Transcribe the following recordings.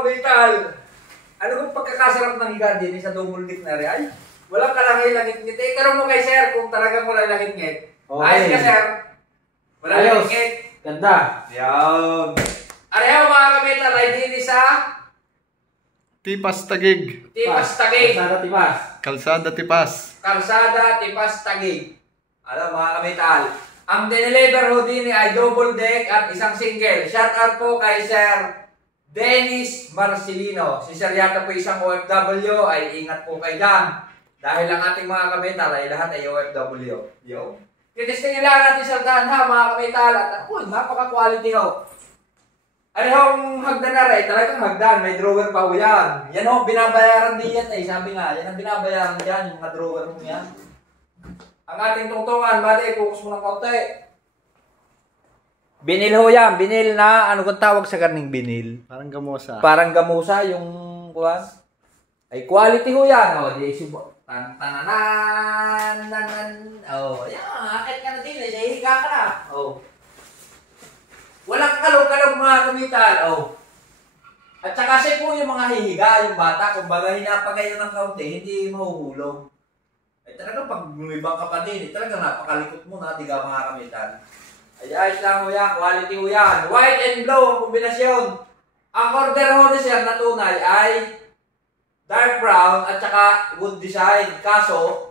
kabital. Ano kung pagkakasarap ng higa din sa double dick na rin? Ay, walang kalangay langit-ngit. Eh, karoon mo kay sir kung talagang wala langit-ngit. Okay. Ayos ka sir. Wala langit-ngit. Ganda. Yan. Areho mga kabital ay din sa Tipas Tagig. Tipas Tagig. Kalsada Tipas. Kalsada Tipas. Kalsada Tipas Tagig. Alam mga kabital. Ang dineliver ho din ay double deck at isang single. Shout out po kay Sir Dennis Marcelino. Si Sir yata po isang OFW ay ingat po kayo dyan. Dahil ang ating mga kabital ay lahat ay OFW. Yo. Titisting nyo lang natin Sir Dan ha mga kabital. At napaka-quality ho. Ano hong hagdan na rin? Talagang hagdan. May drawer pa ho yan. Yan ho, binabayaran din yan eh. Sabi nga, yan ang binabayaran dyan. Yung mga drawer mo yan. Ang ating tungtungan, bali, focus mo ng kaunti. Binil ho yan. Binil na, ano kung tawag sa karning binil? Parang gamosa. Parang gamusa, yung kuwan. Ay, quality ho yan. O, di subo. Tan-tananan. O, yan. Akit ka na din. Ay, higa ka na. O. Walang kalog-kalog mga kamital. O. At saka kasi po yung mga hihiga, yung bata, kung baga hinapagay ng kaunti, hindi mahuhulog. Ay talaga pag lumibang ka pa din, talaga napakalikot mo na, diga mga kamitan. Ay ayos lang ho yan, quality ho yan. White and blue ang kombinasyon. Ang order ho ni sir na tunay ay dark brown at saka wood design. Kaso,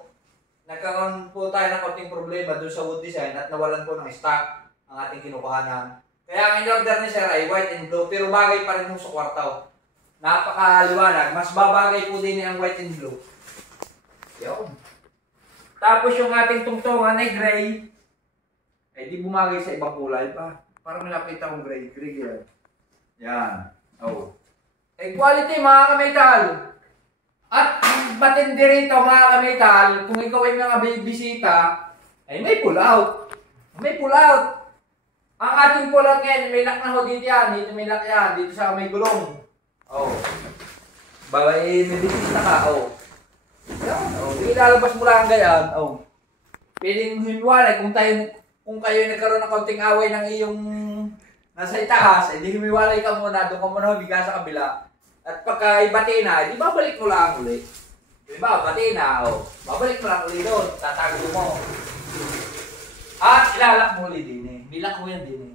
nagkaroon po tayo ng konting problema dun sa wood design at nawalan po ng stock ang ating kinukuhanan. Kaya ang in-order ni sir ay white and blue, pero bagay pa rin ho sa kwartaw. Napakaliwanag. Mas babagay po din ang white and blue. Yun. Tapos yung ating tungtungan ay gray, ay di bumagay sa ibang kulay pa. Parang may nakita akong gray. Gray yan. Yan. Oh. Eh, quality mga kamital. At matindi rito mga kamital, kung ikaw ay mga bisita, ay may pull out. May pull out. Ang ating pull out ngayon, may lock na ho dito yan. Dito may lock yan. Dito sa may gulong. Oh. Bagay, may bisita ka. Oh. Yan, oh, ilalabas mo lang ganyan. Oh. Pwedeng humiwalay kung kayo nagkaroon ng konting away ng iyong nasa itaas, hindi humiwalay ka muna, doon ka muna humiga sa kabila. At pagka ibati na, di babalik mo lang ulit. Di ba, bati na, oh. Babalik mo lang ulit doon, tatago mo. At ilalak mo ulit din eh. Bilak mo yan din eh.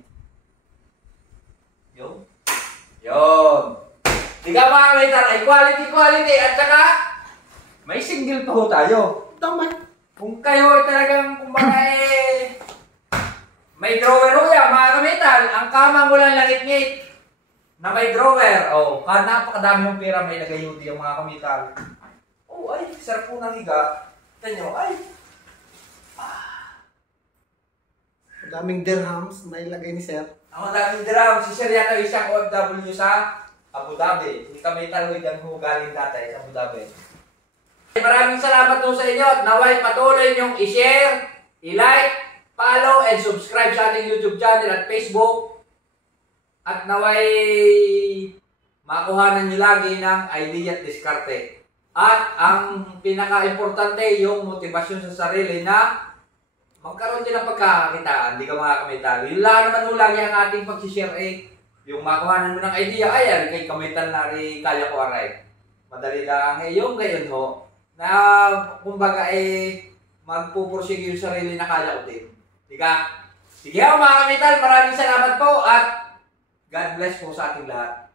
Yun. Yun. Di ka mga kaitar, ay quality, at saka may single pa ho tayo. Tama. Kung kayo ay talagang kumbaga may drawer ho yan, mga kamital. Ang kamang walang langit-ngit na may drawer. Oh, napakadami yung pera may nagayuti yung mga kamital. Oh, ay, sarap po ng higa. Ito nyo, ay. Daming dirhams na ilagay ni sir. Ang daming dirham. Si Sir Yata isang OFW sa Abu Dhabi. Si kamital ho yan ho galing dati sa Abu Dhabi. Maraming salamat po sa inyo at naway patuloy niyong i-share, i-like, follow, and subscribe sa ating YouTube channel at Facebook. At naway makuhanan niyo lagi ng idea at diskarte. At ang pinaka-importante yung motivasyon sa sarili na magkaroon din ng pagkakakitaan, hindi ka mga kamitan. Yun lang naman ho lagi ang ating pag-share eh. Yung makuhanan mo ng idea, ayan, kay kamitan na rin kaya ko aray. Madali lang eh, yung gayon ho. Na kumbaga magpupursige yung sarili na kaya ko din. Sige mga kamital, maraming salamat po at God bless po sa ating lahat.